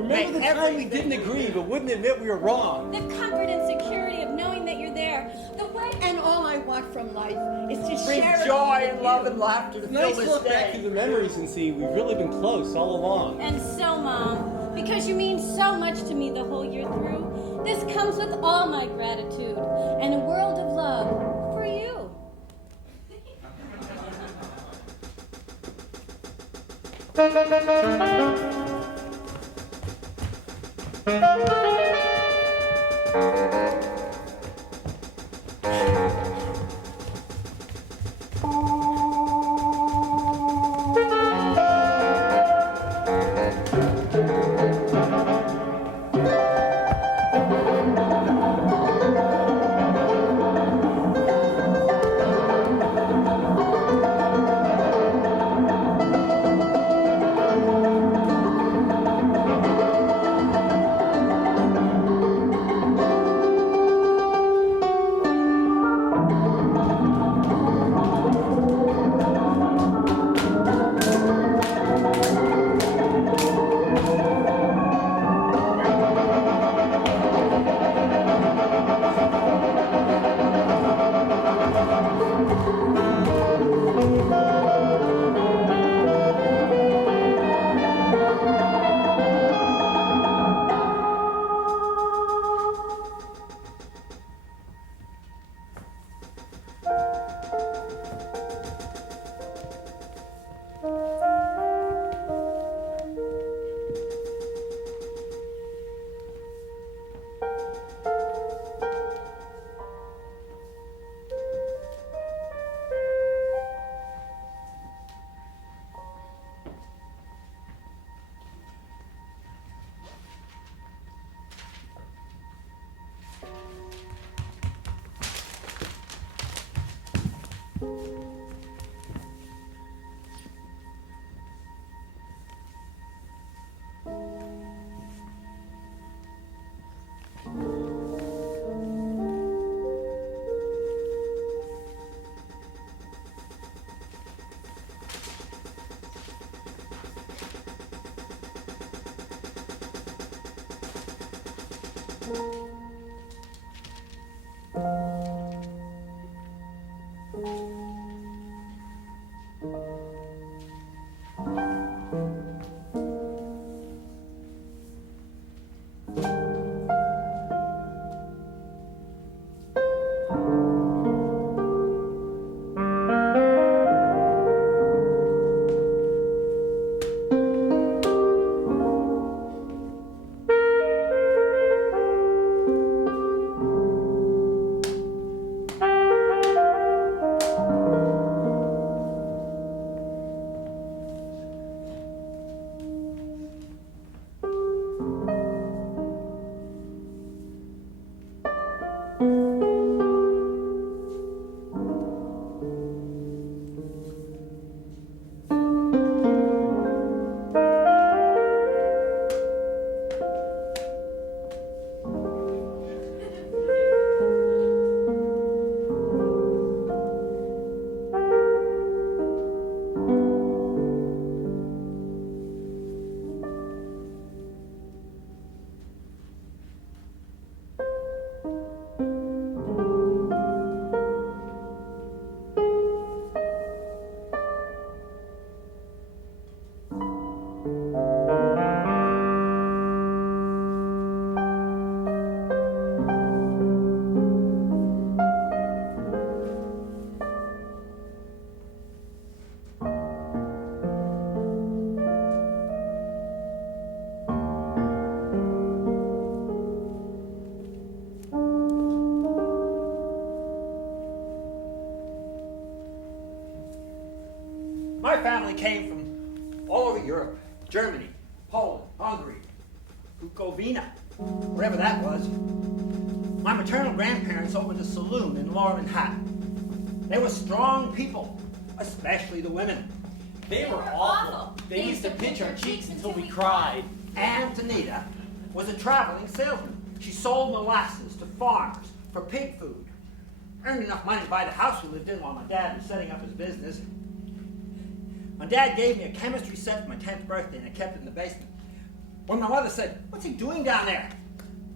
Remember the time we didn't agree but wouldn't admit we were wrong. The comfort and security of knowing that you're there. The way. And all I want from life is to bring share joy and love and laughter to It's fill nice this to look day. back through the memories and see we've really been close all along. And so, Mom, because you mean so much to me the whole year through, this comes with all my gratitude and a world of love for you. My family came from all over Europe, Germany, Poland, Hungary, Bukovina, wherever that was. My maternal grandparents opened a saloon in Lower Manhattan. They were strong people, especially the women. They were awful. They used to pinch our cheeks until we cried. Aunt Anita was a traveling salesman. She sold molasses to farmers for pig food. Earned enough money to buy the house we lived in while my dad was setting up his business. My dad gave me a chemistry set for my 10th birthday and I kept it in the basement. When my mother said, "What's he doing down there?"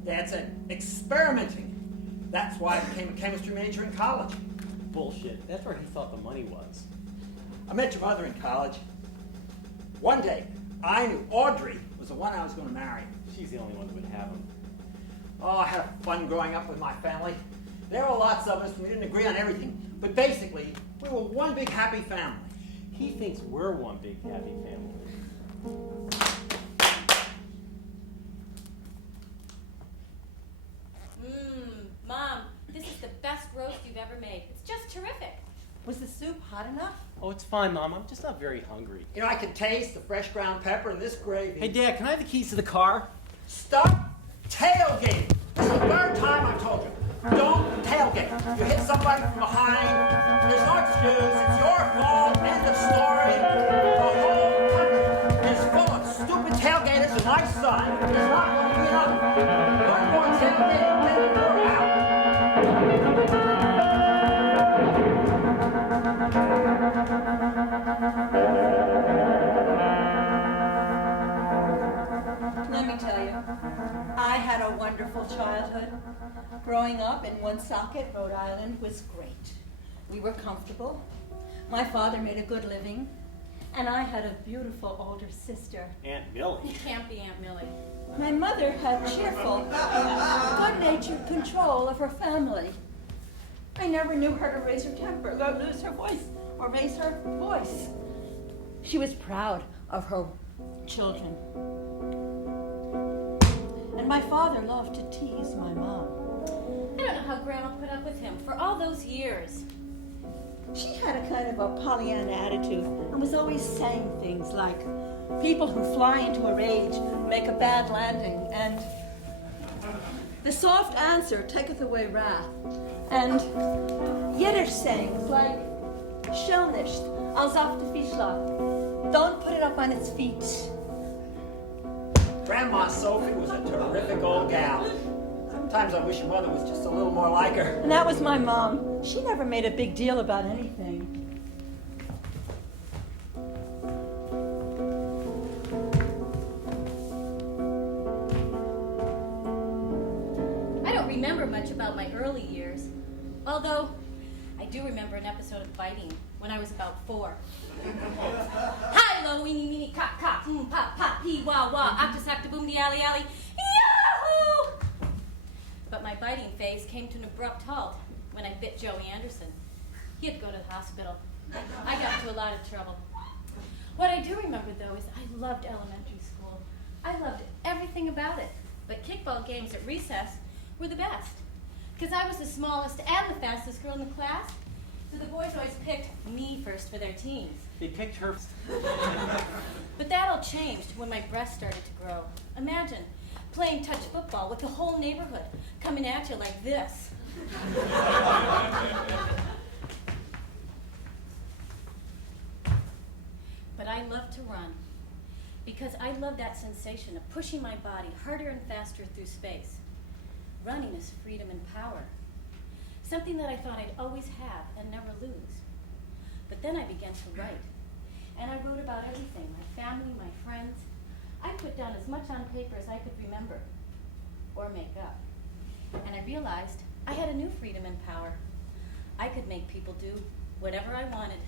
Dad said, "Experimenting." That's why I became a chemistry major in college. Bullshit. That's where he thought the money was. I met your mother in college. One day, I knew Audrey was the one I was going to marry. She's the only one that would have him. Oh, I had fun growing up with my family. There were lots of us, and we didn't agree on everything. But basically, we were one big happy family. He thinks we're one big happy family. Mom, this is the best roast you've ever made. It's just terrific. Was the soup hot enough? Oh, it's fine, Mom. I'm just not very hungry. You know, I could taste the fresh ground pepper in this gravy. Hey, Dad, can I have the keys to the car? Stop tailgating. This is the third time I've told you. Don't tailgate. You hit somebody from behind. There's no excuse. It's your fault. End of story. The whole country is full of stupid tailgaters, and my son is not going to be another. No more tailgating than you're out. Let me tell you, I had a wonderful childhood. Growing up in Woonsocket, Rhode Island was great. We were comfortable. My father made a good living. And I had a beautiful older sister. Aunt Millie. You can't be Aunt Millie. My mother had cheerful, good-natured control of her family. I never knew her to raise her temper, lose her voice, or raise her voice. She was proud of her children. And my father loved to tease my mom. I don't know how Grandma put up with him for all those years. She had a kind of a Pollyanna attitude and was always saying things like, "People who fly into a rage make a bad landing," and "The soft answer taketh away wrath," and Yiddish sayings like, "Schell nicht, als auf de Fischlach." Don't put it up on its feet. Grandma Sophie was a terrific old gal. Sometimes I wish your mother was just a little more like her. And that was my mom. She never made a big deal about anything. much about my early years, although I do remember an episode of fighting when I was about 4. Hi, lo, weenie, meenie, cock, cock, pop, pop, pee, wah, wah, octus, acta, boom, de, alley, alley, yahoo! But my biting phase came to an abrupt halt when I bit Joey Anderson. He had to go to the hospital. I got into a lot of trouble. What I do remember, though, is I loved elementary school. I loved everything about it. But kickball games at recess were the best. Because I was the smallest and the fastest girl in the class, so the boys always picked me first for their teams. They picked her. But that all changed when my breasts started to grow. Imagine playing touch football with the whole neighborhood coming at you like this. But I love to run because I love that sensation of pushing my body harder and faster through space. Running is freedom and power, something that I thought I'd always have and never lose. But then I began to write, and I wrote about everything, my family, my friends. I put down as much on paper as I could remember or make up. And I realized I had a new freedom and power. I could make people do whatever I wanted.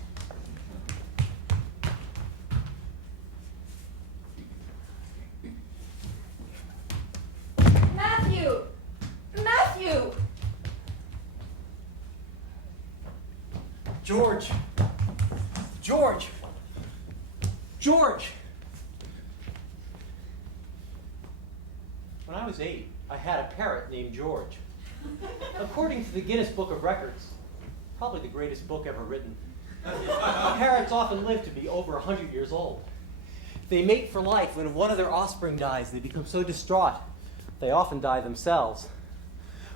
Matthew! Matthew! George! George! George! When I was 8, I had a parrot named George. According to the Guinness Book of Records, probably the greatest book ever written. Parrots often live to be over 100 years old. They mate for life. When one of their offspring dies, they become so distraught, they often die themselves.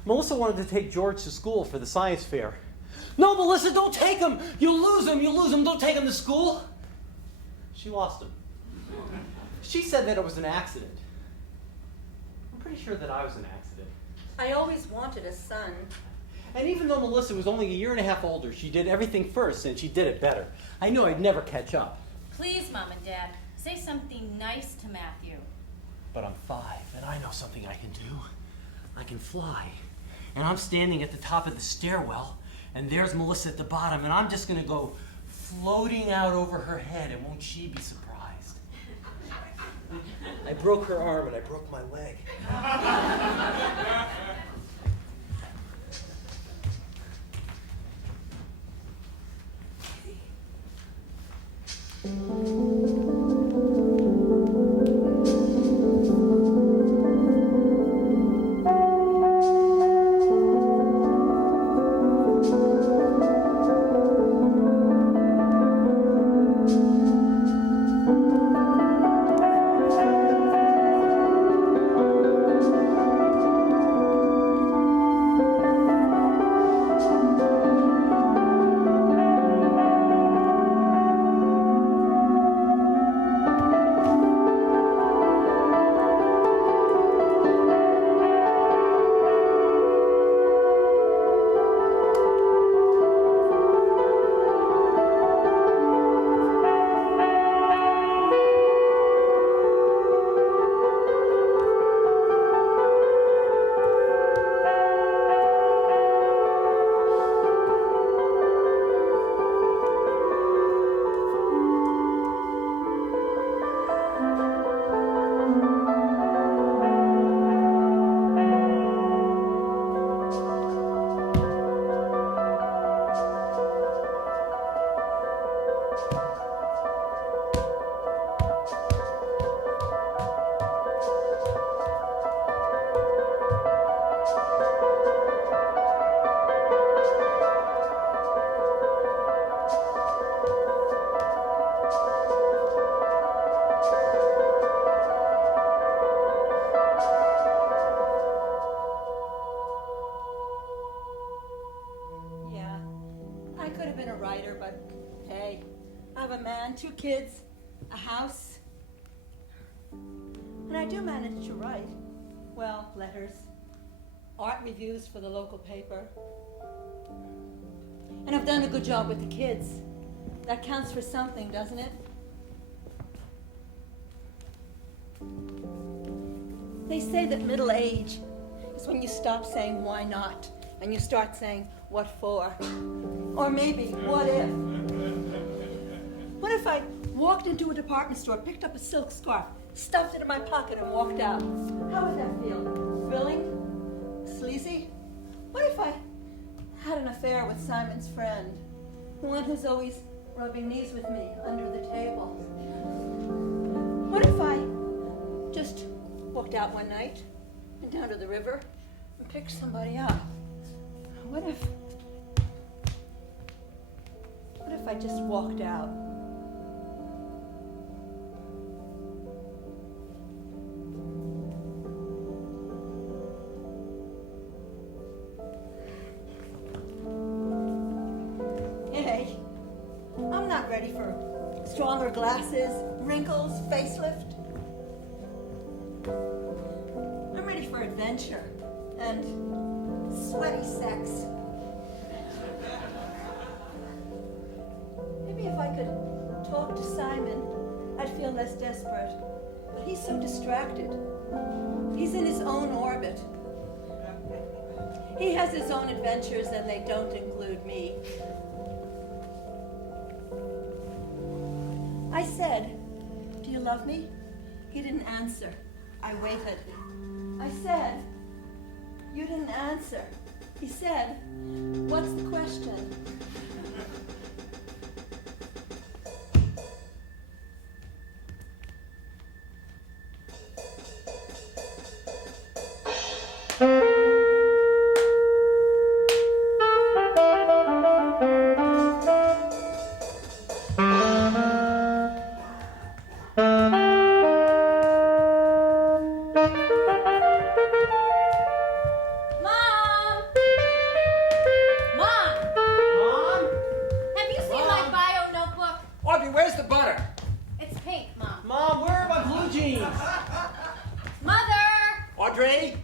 Melissa wanted to take George to school for the science fair. No, Melissa, don't take him! You'll lose him, don't take him to school! She lost him. She said that it was an accident. I'm pretty sure that I was an accident. I always wanted a son. And even though Melissa was only a year and a half older, she did everything first, and she did it better. I knew I'd never catch up. Please, Mom and Dad, say something nice to Matthew. But I'm 5, and I know something I can do. I can fly. And I'm standing at the top of the stairwell, and there's Melissa at the bottom, and I'm just going to go floating out over her head, and won't she be surprised? I broke her arm, and I broke my leg. I have a man, 2 kids, a house. And I do manage to write. Well, letters, art reviews for the local paper. And I've done a good job with the kids. That counts for something, doesn't it? They say that middle age is when you stop saying why not and you start saying what for. Or maybe what if. What if I walked into a department store, picked up a silk scarf, stuffed it in my pocket and walked out? How would that feel? Thrilling? Sleazy? What if I had an affair with Simon's friend, the one who's always rubbing knees with me under the table? What if I just walked out one night and down to the river and picked somebody up? What if I just walked out? Hey, I'm not ready for stronger glasses, wrinkles, facelift. I'm ready for adventure and sweaty sex. Maybe if I could talk to Simon, I'd feel less desperate. But he's so distracted. He's in his own orbit. He has his own adventures and they don't include me. I said, "Do you love me?" He didn't answer. I waited. I said, "You didn't answer." He said, "What's the question?" Where's the butter? It's pink, Mom. Mom, where are my blue jeans? Mother! Audrey?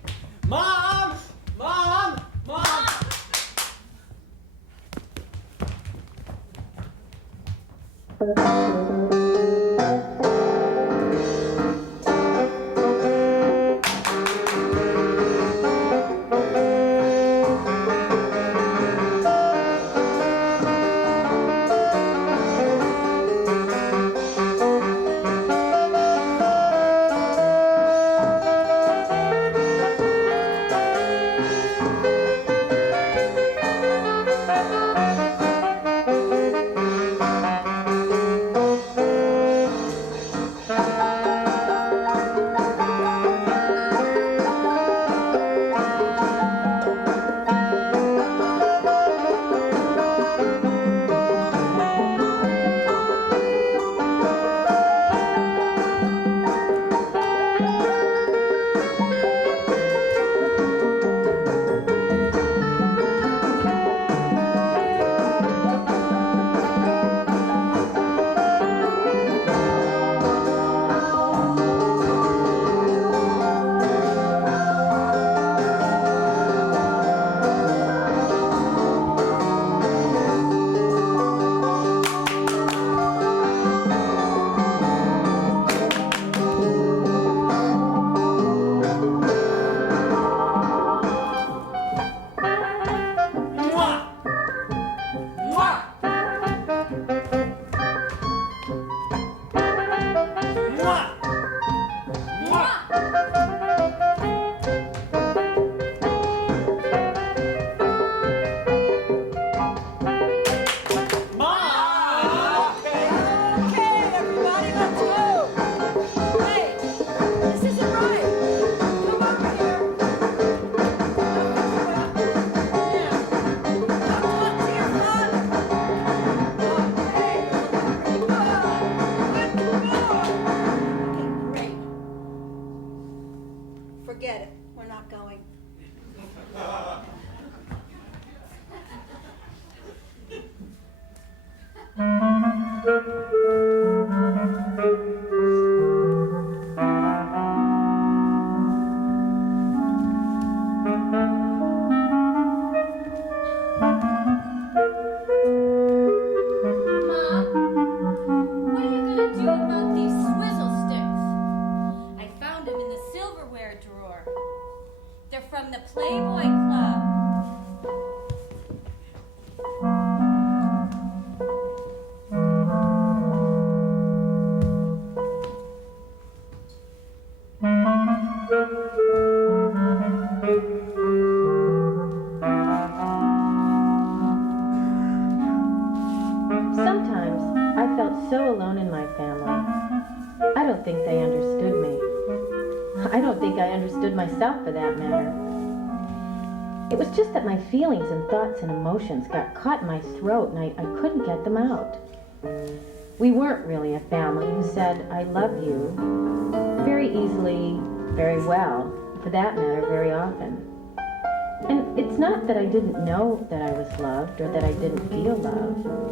Mom! Mom! Mom! so alone in my family. I don't think they understood me. I don't think I understood myself, for that matter. It was just that my feelings and thoughts and emotions got caught in my throat and I couldn't get them out. We weren't really a family who said, "I love you," very easily, very well, for that matter, very often. And it's not that I didn't know that I was loved or that I didn't feel love.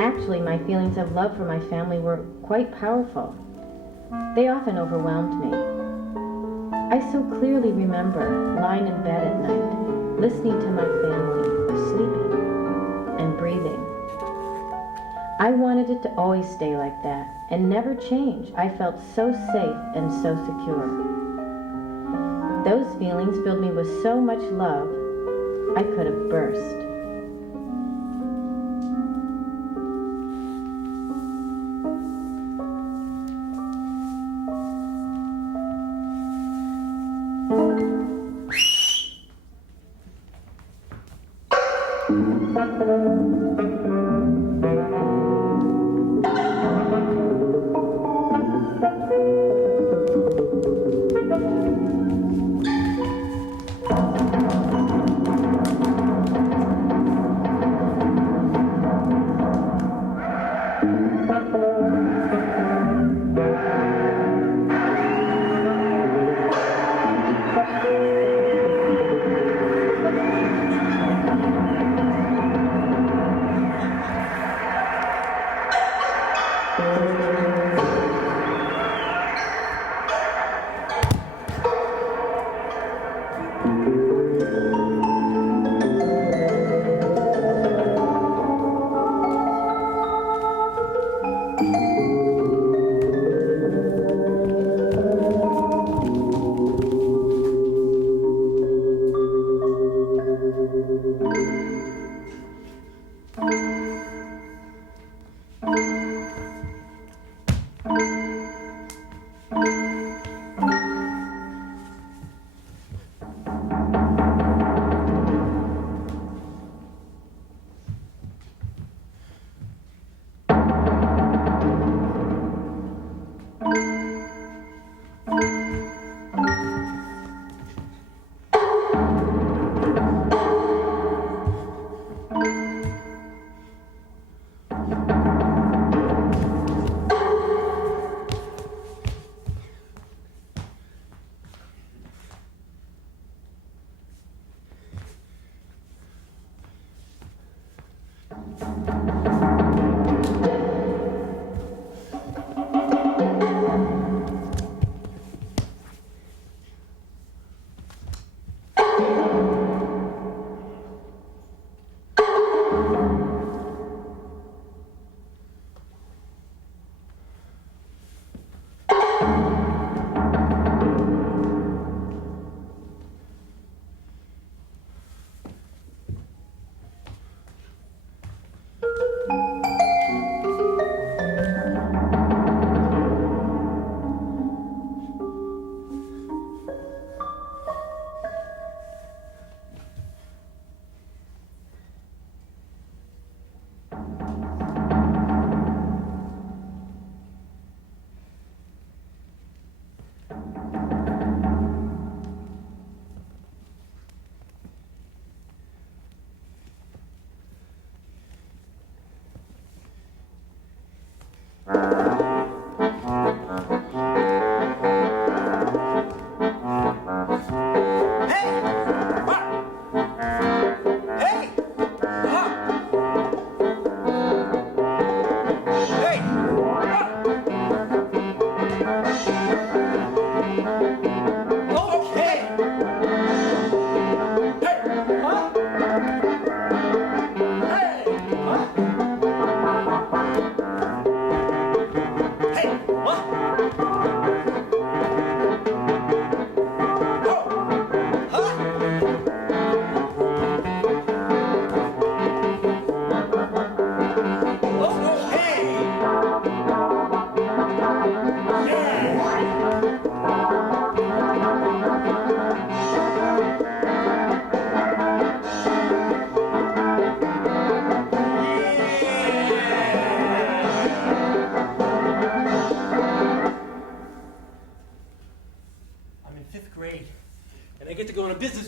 Actually, my feelings of love for my family were quite powerful. They often overwhelmed me. I so clearly remember lying in bed at night, listening to my family, sleeping and breathing. I wanted it to always stay like that and never change. I felt so safe and so secure. Those feelings filled me with so much love, I could have burst.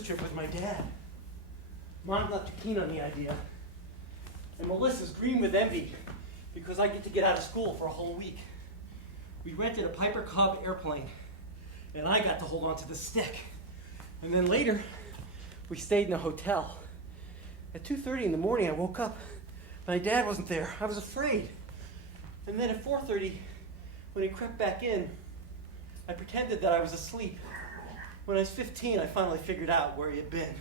trip with my dad. Mom's not too keen on the idea. And Melissa's green with envy because I get to get out of school for a whole week. We rented a Piper Cub airplane, and I got to hold on to the stick. And then later, we stayed in a hotel. At 2:30 in the morning, I woke up. My dad wasn't there. I was afraid. And then at 4:30, when he crept back in, I pretended that I was asleep. When I was 15, I finally figured out where he had been.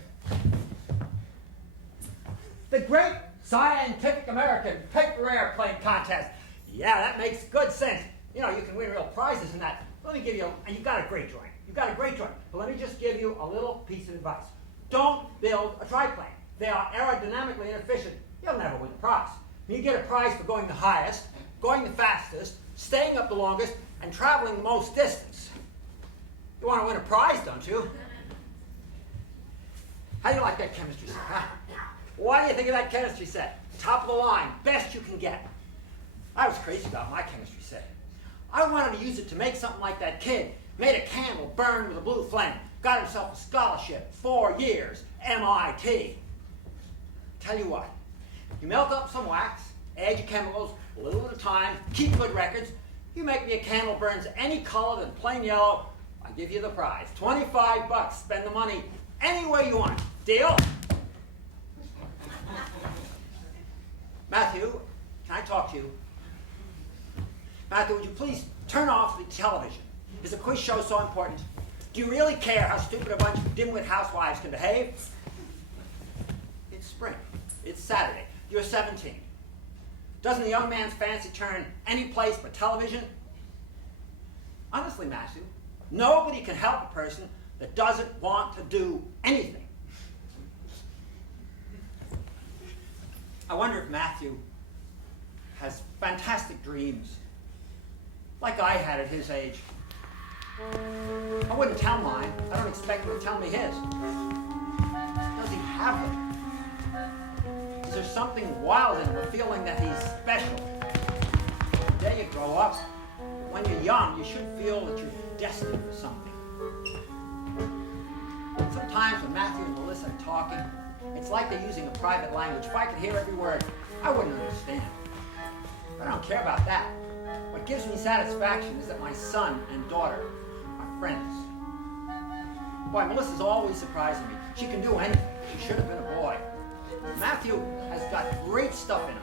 The Great Scientific American Paper Airplane Contest. Yeah, that makes good sense. You know, you can win real prizes in that. Let me give you, and you got a great drawing. You got a great drawing. But let me just give you a little piece of advice. Don't build a triplane. They are aerodynamically inefficient. You'll never win the prize. You get a prize for going the highest, going the fastest, staying up the longest, and traveling the most distance. You want to win a prize, don't you? How do you like that chemistry set, huh? What do you think of that chemistry set? Top of the line, best you can get. I was crazy about my chemistry set. I wanted to use it to make something like that kid. Made a candle burn with a blue flame. Got himself a scholarship, 4 years, MIT. Tell you what, you melt up some wax, add your chemicals, a little at a time, keep good records. You make me a candle burns any color than plain yellow, I'll give you the prize. $25, spend the money any way you want. Deal? Matthew, can I talk to you? Matthew, would you please turn off the television? Is the quiz show so important? Do you really care how stupid a bunch of dimwit housewives can behave? It's spring. It's Saturday. You're 17. Doesn't a young man's fancy turn any place but television? Honestly, Matthew, nobody can help a person that doesn't want to do anything. I wonder if Matthew has fantastic dreams, like I had at his age. I wouldn't tell mine. I don't expect him to tell me his. Does he have them? Is there something wild in him, a feeling that he's special? The day you grow up, when you're young, you should feel that you're destined for something. Sometimes when Matthew and Melissa are talking, it's like they're using a private language. If I could hear every word, I wouldn't understand. But I don't care about that. What gives me satisfaction is that my son and daughter are friends. Boy, Melissa's always surprising me. She can do anything. She should have been a boy. Matthew has got great stuff in him.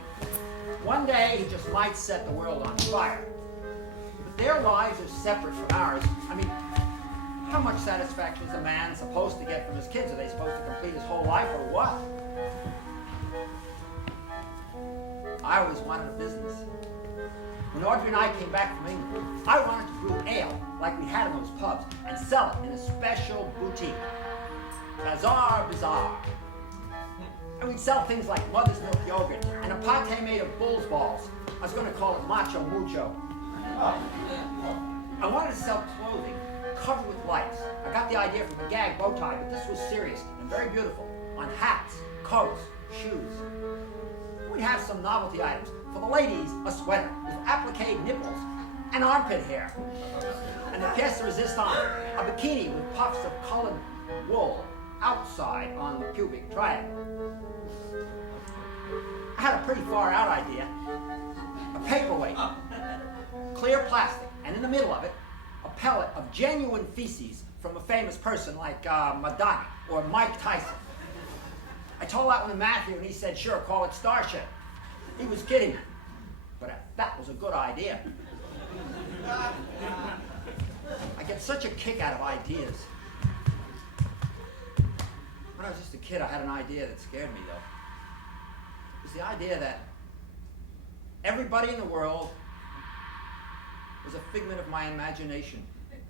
One day, he just might set the world on fire. But their lives are separate from ours. I mean, how much satisfaction is a man supposed to get from his kids? Are they supposed to complete his whole life, or what? I always wanted a business. When Audrey and I came back from England, I wanted to brew ale like we had in those pubs and sell it in a special boutique. Bazaar, bazaar. And we'd sell things like mother's milk yogurt and a pate made of bull's balls. I was going to call it macho mucho. I wanted to sell clothing covered with lights. I got the idea from a gag bow tie, but this was serious and very beautiful. On hats, coats, shoes. We'd have some novelty items. For the ladies, a sweater with applique nipples and armpit hair. And the pièce de resistance, a bikini with puffs of colored wool outside on the pubic triangle. I had a pretty far out idea. A paperweight, clear plastic, and in the middle of it, a pellet of genuine feces from a famous person like Madonna or Mike Tyson. I told that one to Matthew and he said, sure, call it Starship. He was kidding me, but that was a good idea. I get such a kick out of ideas. When I was just a kid, I had an idea that scared me, though. It was the idea that everybody in the world was a figment of my imagination.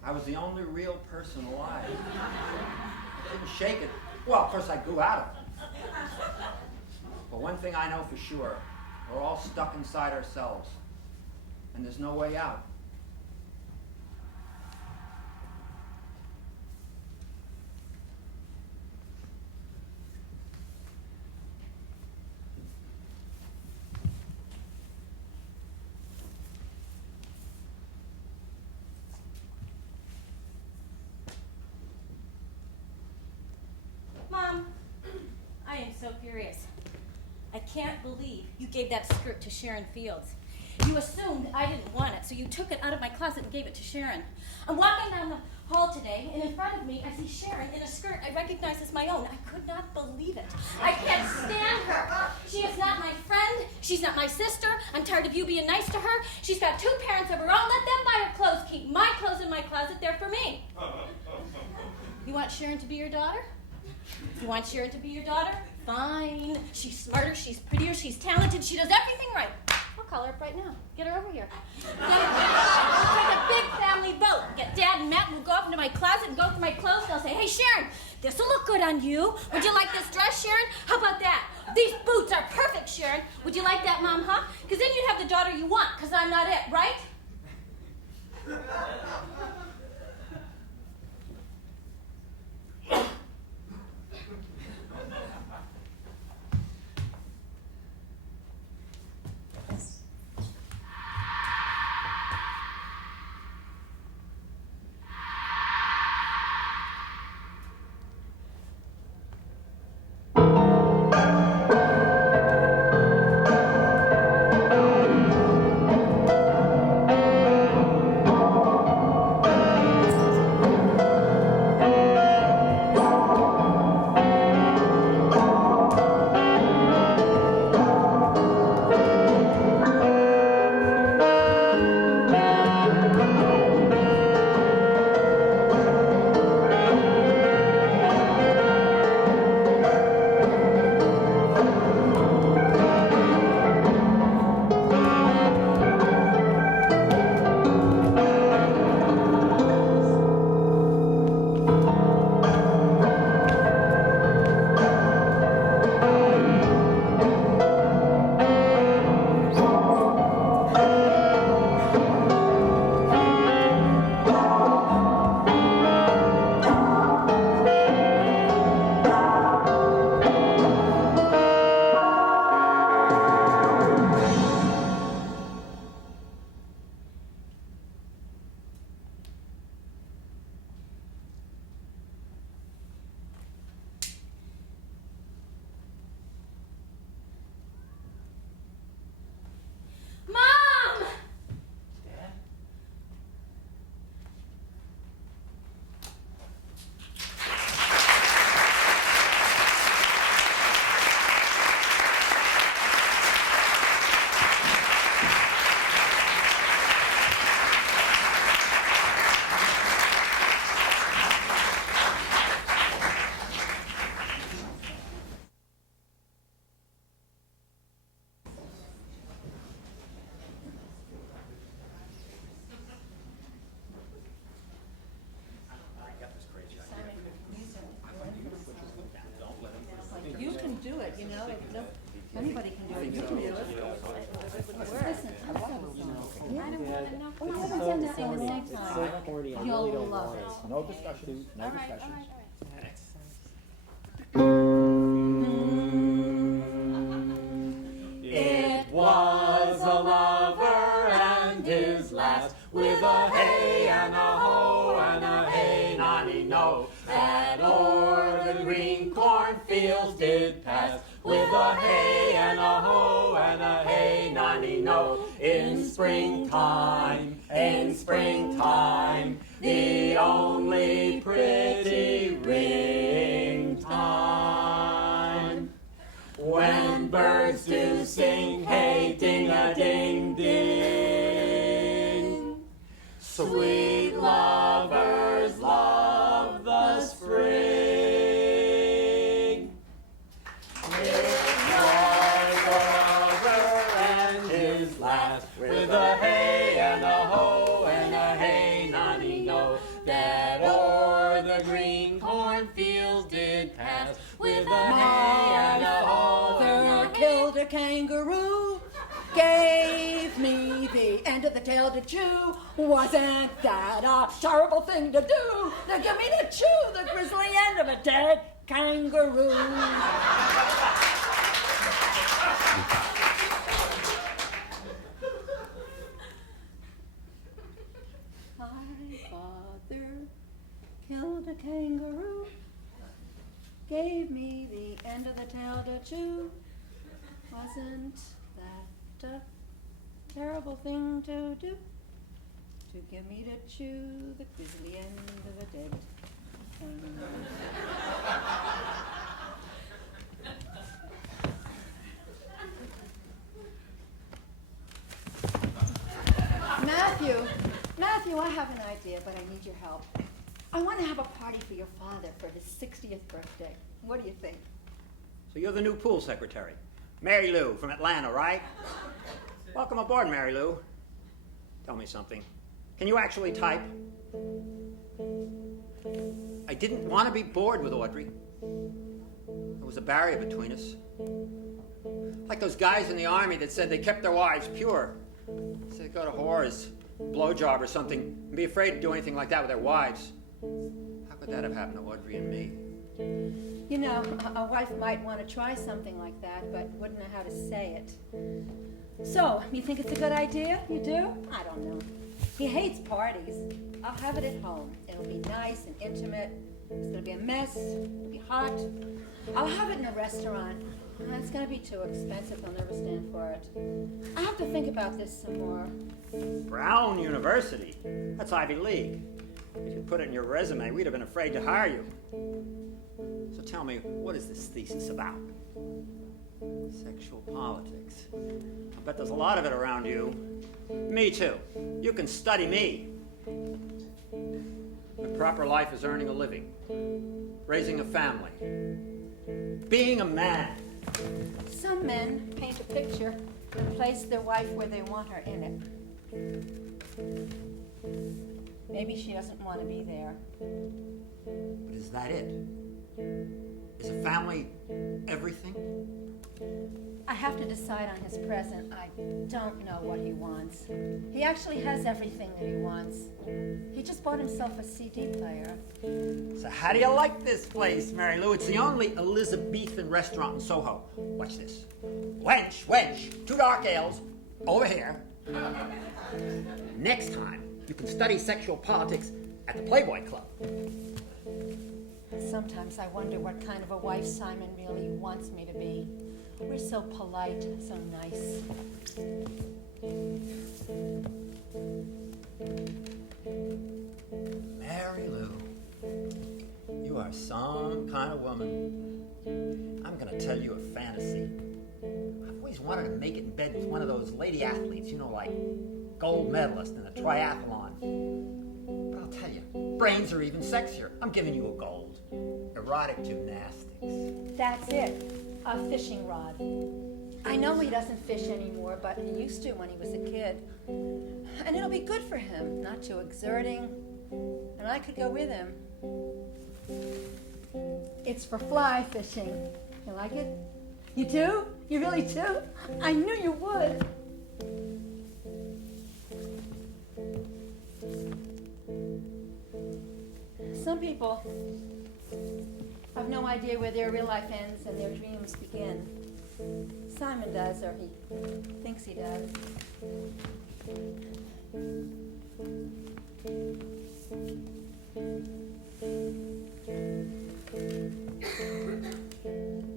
I was the only real person alive. I couldn't shake it. Well, of course, I grew out of it. But one thing I know for sure, we're all stuck inside ourselves, and there's no way out. curious. I can't believe you gave that skirt to Sharon Fields. You assumed I didn't want it, so you took it out of my closet and gave it to Sharon. I'm walking down the hall today, and in front of me, I see Sharon in a skirt I recognize as my own. I could not believe it. I can't stand her. She is not my friend. She's not my sister. I'm tired of you being nice to her. She's got 2 parents of her own. Let them buy her clothes. Keep my clothes in my closet. They're for me. You want Sharon to be your daughter? You want Sharon to be your daughter? Fine. She's smarter, she's prettier, she's talented, she does everything right. I'll call her up right now. Get her over here. Take a big family vote. Get Dad and Matt, and we'll go up into my closet and go through my clothes, and they'll say, hey, Sharon, this'll look good on you. Would you like this dress, Sharon? How about that? These boots are perfect, Sharon. Would you like that, Mom, huh? Because then you'd have the daughter you want, because I'm not it, right? You can do it, you know. Anybody can do it. You can do it. Listen, I don't want to know. Oh, I don't have to sing the same time. So corny, I really You'll don't love want it. it. No discussion, no discussion. It was a lover and his lass, with a hey and a ho and a hey nonny no, that o'er the green cornfields did pass, with a hey and a ho and a hey nonny no. In springtime, the only pretty ring time, when birds do sing, hey ding-a-ding-ding. Sweet lovers love the spring. It was a lover and his lass, with a hey and a ho and a hey nonny no, that o'er the green cornfields did pass, with a hey and a ho and a Killed a kangaroo, gave me the end of the tail to chew. Wasn't that a terrible thing to do? To give me to chew the grisly end of a dead kangaroo. My father killed a kangaroo, gave me the end of the tail to chew. Wasn't that a terrible thing to do? To give me to chew the grisly end of a dead thing. Matthew, I have an idea, but I need your help. I want to have a party for your father for his 60th birthday. What do you think? So you're the new pool secretary. Mary Lou from Atlanta, right? Welcome aboard, Mary Lou. Tell me something. Can you actually type? I didn't want to be bored with Audrey. There was a barrier between us. Like those guys in the army that said they kept their wives pure. So they'd go to whores, blowjob or something, and be afraid to do anything like that with their wives. How could that have happened to Audrey and me? You know, a wife might want to try something like that, but wouldn't know how to say it. So, you think it's a good idea? You do? I don't know. He hates parties. I'll have it at home. It'll be nice and intimate. It's going to be a mess. It'll be hot. I'll have it in a restaurant. It's going to be too expensive. They'll never stand for it. I have to think about this some more. Brown University? That's Ivy League. If you put it in your resume, we'd have been afraid to hire you. So tell me, what is this thesis about? Sexual politics. I bet there's a lot of it around you. Me too. You can study me. The proper life is earning a living, raising a family, being a man. Some men paint a picture and place their wife where they want her in it. Maybe she doesn't want to be there. But is that it? Is a family everything? I have to decide on his present. I don't know what he wants. He actually has everything that he wants. He just bought himself a CD player. So how do you like this place, Mary Lou? It's the only Elizabethan restaurant in Soho. Watch this. Wench, 2 dark ales, over here. Next time, you can study sexual politics at the Playboy Club. Sometimes I wonder what kind of a wife Simon really wants me to be. We're so polite, so nice. Mary Lou, you are some kind of woman. I'm gonna tell you a fantasy. I've always wanted to make it in bed with one of those lady athletes, you know, like gold medalist in a triathlon. But I'll tell you, brains are even sexier. I'm giving you a gold. Erotic gymnastics. That's it. A fishing rod. I know he doesn't fish anymore, but he used to when he was a kid. And it'll be good for him, not too exerting. And I could go with him. It's for fly fishing. You like it? You do? You really do? I knew you would. Some people have no idea where their real life ends and their dreams begin. Simon does, or he thinks he does.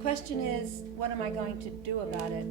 Question is, what am I going to do about it?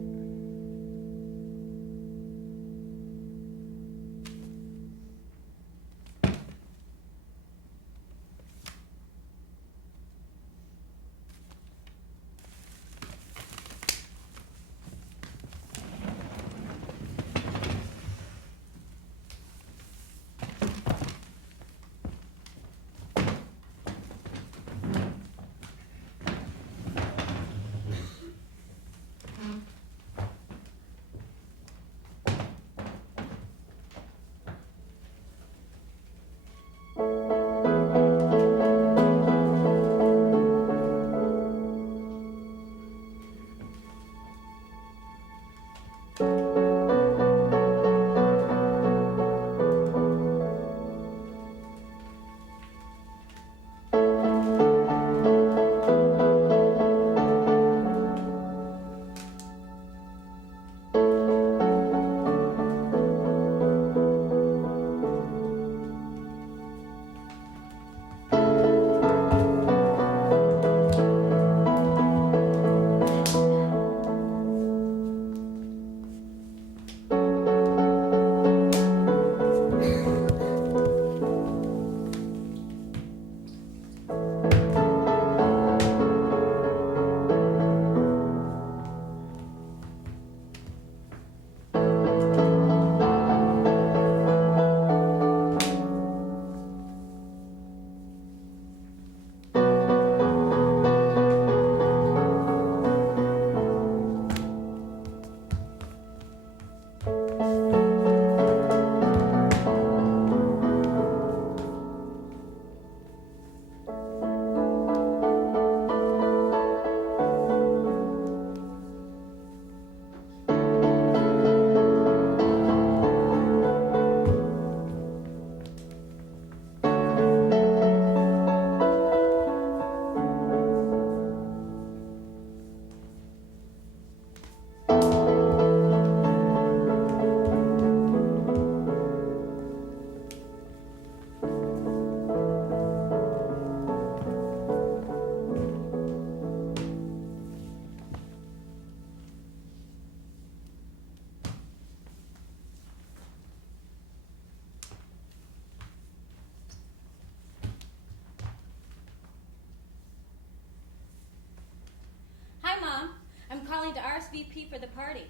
Hi, Mom. I'm calling to RSVP for the party.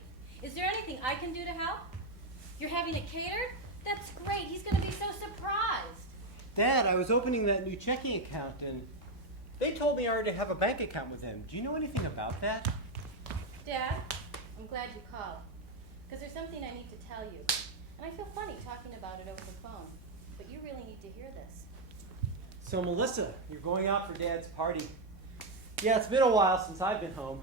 Is there anything I can do to help? You're having it catered? That's great. He's going to be so surprised. Dad, I was opening that new checking account and they told me I already have a bank account with them. Do you know anything about that? Dad, I'm glad you called. Because there's something I need to tell you. And I feel funny talking about it over the phone. But you really need to hear this. So Melissa, you're going out for Dad's party. Yeah, it's been a while since I've been home.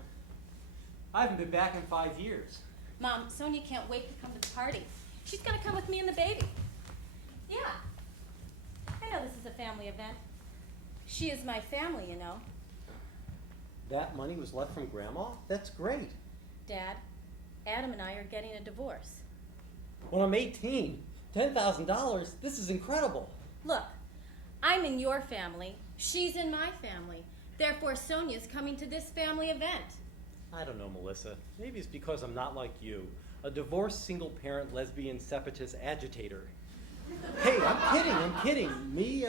I haven't been back in 5 years. Mom, Sonia can't wait to come to the party. She's going to come with me and the baby. Yeah. I know this is a family event. She is my family, you know. That money was left from Grandma? That's great. Dad, Adam and I are getting a divorce. When I'm 18, $10,000, this is incredible. Look, I'm in your family. She's in my family. Therefore, Sonia's coming to this family event. I don't know, Melissa. Maybe it's because I'm not like you, a divorced single-parent lesbian separatist agitator. Hey, I'm kidding. Me,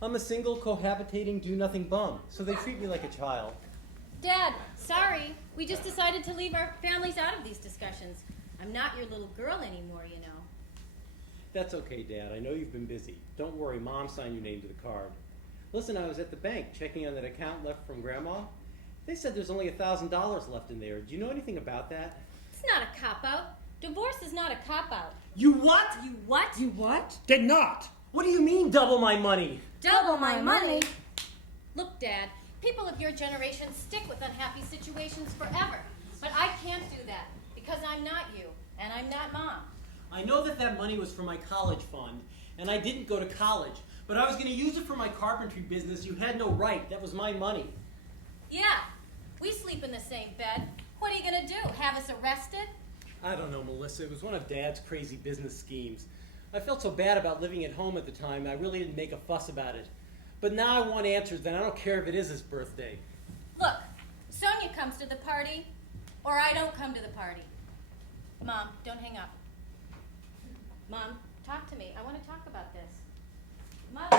I'm a single cohabitating do-nothing bum, so they treat me like a child. Dad, sorry. We just decided to leave our families out of these discussions. I'm not your little girl anymore, you know. That's okay, Dad. I know you've been busy. Don't worry, Mom signed your name to the card. Listen, I was at the bank checking on that account left from Grandma. They said there's only $1,000 left in there. Do you know anything about that? It's not a cop-out. Divorce is not a cop-out. You what? You what? You what? Did not. What do you mean, double my money? Double my money. Look, Dad, people of your generation stick with unhappy situations forever. But I can't do that because I'm not you, and I'm not Mom. I know that money was for my college fund, and I didn't go to college. But I was going to use it for my carpentry business. You had no right. That was my money. Yeah, we sleep in the same bed. What are you going to do, have us arrested? I don't know, Melissa. It was one of Dad's crazy business schemes. I felt so bad about living at home at the time, I really didn't make a fuss about it. But now I want answers, and I don't care if it is his birthday. Look, Sonia comes to the party, or I don't come to the party. Mom, don't hang up. Mom, talk to me. I want to talk about this. Mother!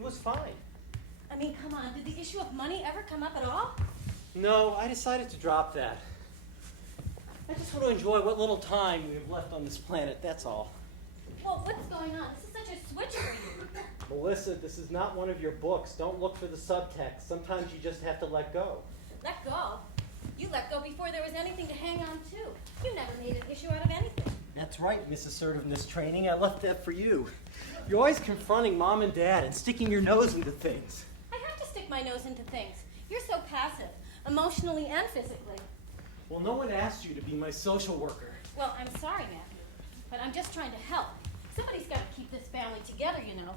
It was fine. I mean, come on, did the issue of money ever come up at all? No, I decided to drop that. I just want to enjoy what little time we have left on this planet, that's all. Well, what's going on? This is such a switch for you. Melissa, this is not one of your books. Don't look for the subtext. Sometimes you just have to let go. Let go? You let go before there was anything to hang on to. You never made an issue out of anything. That's right, Miss Assertiveness Training. I left that for you. You're always confronting Mom and Dad and sticking your nose into things. I have to stick my nose into things. You're so passive, emotionally and physically. Well, no one asked you to be my social worker. Well, I'm sorry, Matthew, but I'm just trying to help. Somebody's got to keep this family together, you know.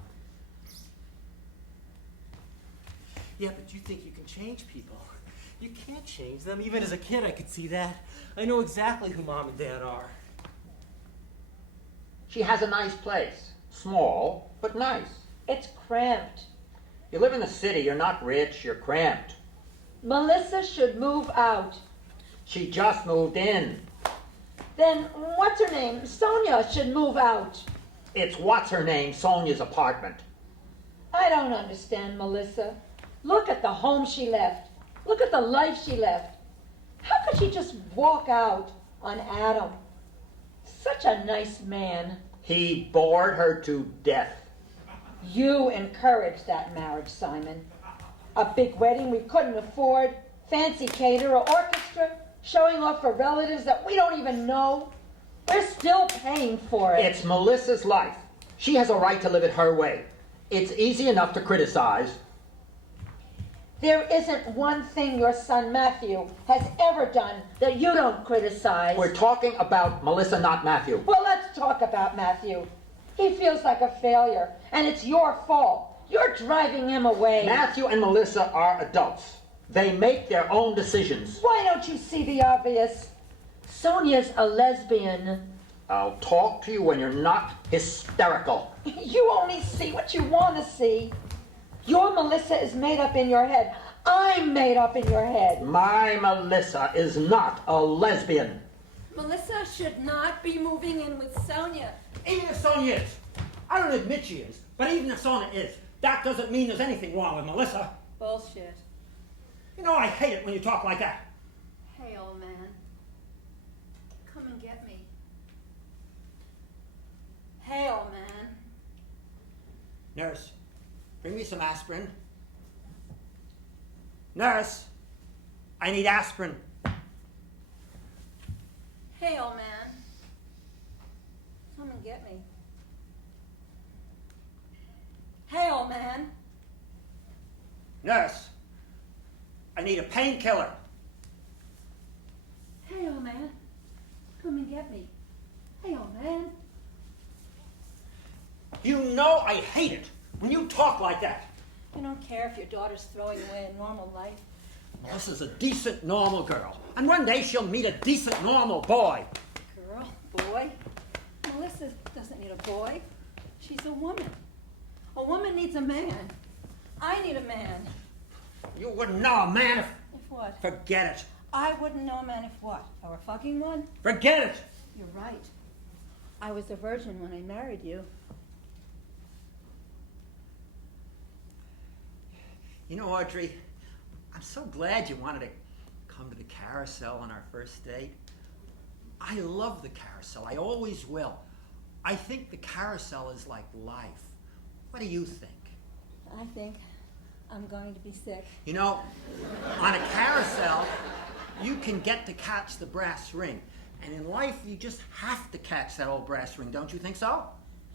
Yeah, but you think you can change people. You can't change them. Even as a kid, I could see that. I know exactly who Mom and Dad are. She has a nice place. Small, but nice. It's cramped. You live in the city, you're not rich, you're cramped. Melissa should move out. She just moved in. Then what's her name? Sonia should move out. It's what's her name, Sonia's apartment. I don't understand Melissa. Look at the home she left. Look at the life she left. How could she just walk out on Adam? Such a nice man. He bored her to death. You encouraged that marriage, Simon. A big wedding we couldn't afford, fancy caterer, orchestra, showing off for relatives that we don't even know. We're still paying for it. It's Melissa's life. She has a right to live it her way. It's easy enough to criticize. There isn't one thing your son Matthew has ever done that you don't criticize. We're talking about Melissa, not Matthew. Well, let's talk about Matthew. He feels like a failure, and it's your fault. You're driving him away. Matthew and Melissa are adults. They make their own decisions. Why don't you see the obvious? Sonia's a lesbian. I'll talk to you when you're not hysterical. You only see what you want to see. Your Melissa is made up in your head. I'm made up in your head. My Melissa is not a lesbian. Melissa should not be moving in with Sonia. Even if Sonia is. I don't admit she is, but even if Sonia is, that doesn't mean there's anything wrong with Melissa. Bullshit. You know, I hate it when you talk like that. Hey, old man. Come and get me. Hey, old man. Nurse, bring me some aspirin. Nurse, I need aspirin. Hey, old man. Come and get me. Hey, old man. Nurse, I need a painkiller. Hey, old man. Come and get me. Hey, old man. You know I hate it when you talk like that. You don't care if your daughter's throwing away a normal life. Melissa's a decent, normal girl. And one day she'll meet a decent, normal boy. Girl, boy. Melissa doesn't need a boy. She's a woman. A woman needs a man. I need a man. You wouldn't know a man if... If what? Forget it. I wouldn't know a man if what? If I were fucking one? Forget it. You're right. I was a virgin when I married you. You know, Audrey, I'm so glad you wanted to come to the carousel on our first date. I love the carousel. I always will. I think the carousel is like life. What do you think? I think I'm going to be sick. You know, on a carousel, you can get to catch the brass ring. And in life, you just have to catch that old brass ring, don't you think so?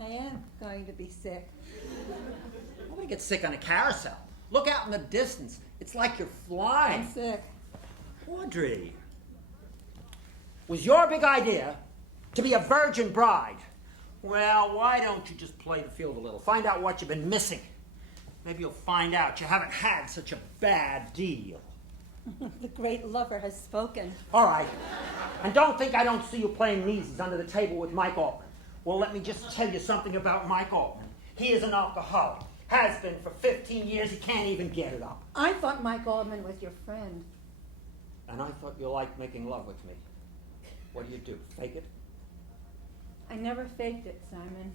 I am going to be sick. Nobody gets sick on a carousel. Look out in the distance. It's like you're flying. I'm sick. Audrey, was your big idea to be a virgin bride? Well, why don't you just play the field a little? Find out what you've been missing. Maybe you'll find out you haven't had such a bad deal. The great lover has spoken. All right. And don't think I don't see you playing kneesies under the table with Mike Altman. Well, let me just tell you something about Mike Altman. He is an alcoholic. Has been for 15 years. He can't even get it up. I thought Mike Allman was your friend. And I thought you liked making love with me. What do? Fake it? I never faked it, Simon.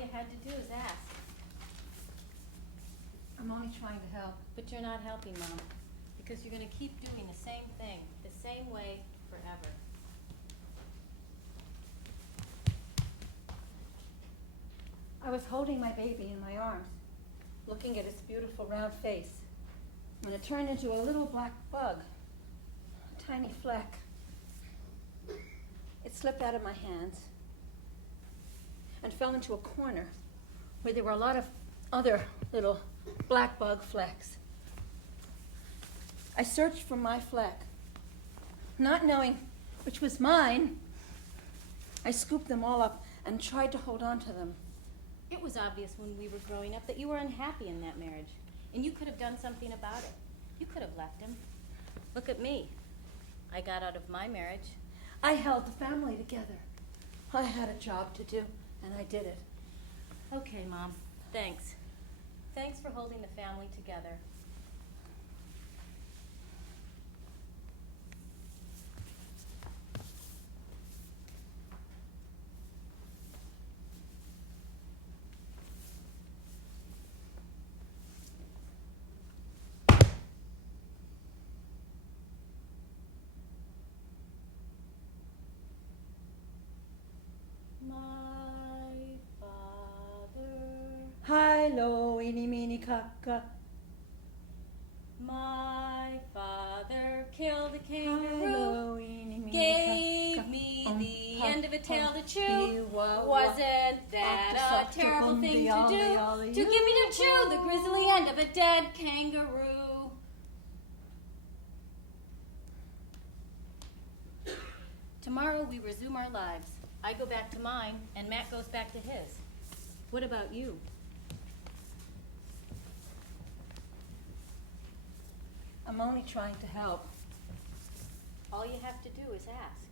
you had to do is ask. I'm only trying to help. But you're not helping, Mom, because you're going to keep doing the same thing, the same way, forever. I was holding my baby in my arms, looking at its beautiful round face, when it turned into a little black bug, a tiny fleck. It slipped out of my hands and fell into a corner where there were a lot of other little black bug flecks. I searched for my fleck, not knowing which was mine. I scooped them all up and tried to hold on to them. It was obvious when we were growing up that you were unhappy in that marriage, and you could have done something about it. You could have left him. Look at me. I got out of my marriage. I held the family together. I had a job to do, and I did it. Okay, Mom. Thanks. Thanks for holding the family together. My father, Hi, lo, eeny, meeny, ka. my father killed a Hi, kangaroo, lo, eeny, meeny, gave ka. me Um, the ha, end of a tail ha, to chew. dee, wah, wah. Wasn't that Octa, a terrible softa, thing bum, to dee, do? ollie, To give me to chew the grisly end of a dead kangaroo. Tomorrow we resume our lives. I go back to mine, and Matt goes back to his. What about you? I'm only trying to help. All you have to do is ask.